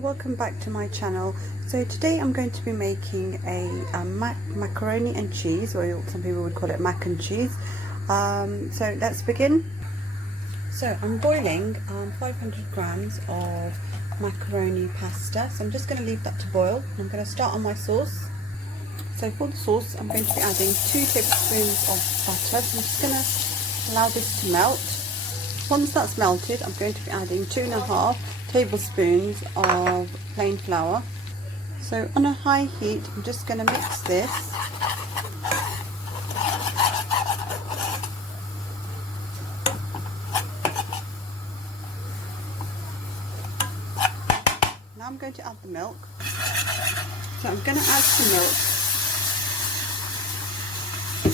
welcome back to my channel. So today I'm going to be making a macaroni and cheese, or some people would call it mac and cheese. So let's begin. So I'm boiling 500 grams of macaroni pasta, so I'm just going to leave that to boil. I'm going to start on my sauce. So for the sauce I'm going to be adding 2 tablespoons of butter, so I'm just going to allow this to melt. Once that's melted, I'm going to be adding 2.5 tablespoons of plain flour. So on a high heat, I'm just going to mix this. Now I'm going to add the milk. So I'm going to add some milk,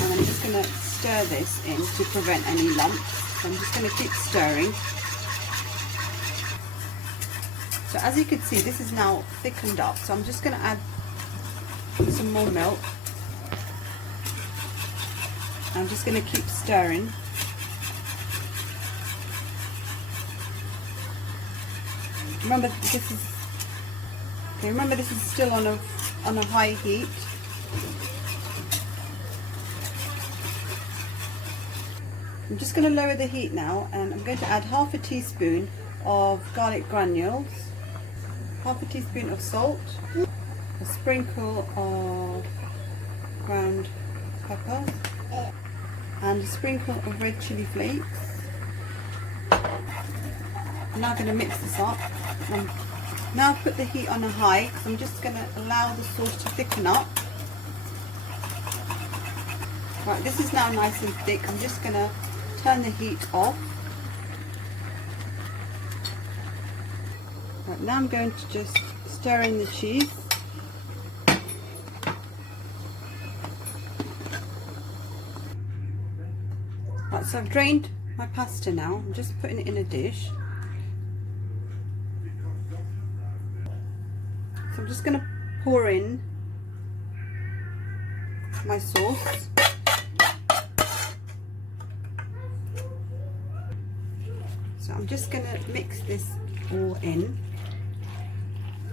and I'm just going to stir this in to prevent any lumps. So I'm just going to keep stirring. So as you can see, this is now thickened up, so I'm just going to add some more milk. I'm just going to keep stirring. Remember this is still on a high heat. I'm just going to lower the heat now, and I'm going to add half a teaspoon of garlic granules, half a teaspoon of salt, a sprinkle of ground pepper, and a sprinkle of red chili flakes. I'm now going to mix this up. Now put the heat on a high, because I'm just going to allow the sauce to thicken up. Right, this is now nice and thick. I'm just going to turn the heat off. Right, now I'm going to just stir in the cheese. Right, so I've drained my pasta now. I'm just putting it in a dish. So I'm just going to pour in my sauce. So I'm just going to mix this all in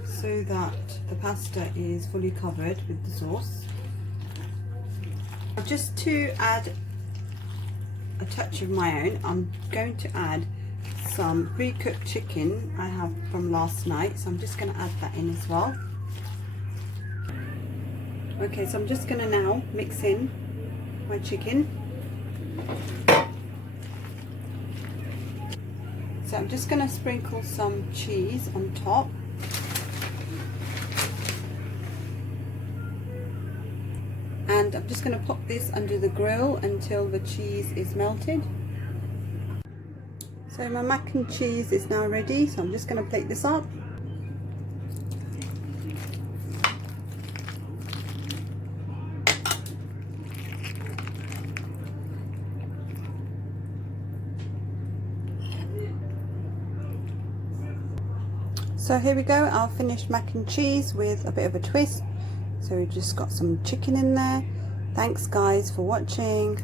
so that the pasta is fully covered with the sauce. Just to add a touch of my own, I'm going to add some pre-cooked chicken I have from last night, so I'm just going to add that in as well. Okay, so I'm just going to now mix in my chicken. So I'm just going to sprinkle some cheese on top. And I'm just going to pop this under the grill until the cheese is melted. So my mac and cheese is now ready, so I'm just going to plate this up. So here we go, our finished mac and cheese with a bit of a twist. So we've just got some chicken in there. Thanks guys for watching.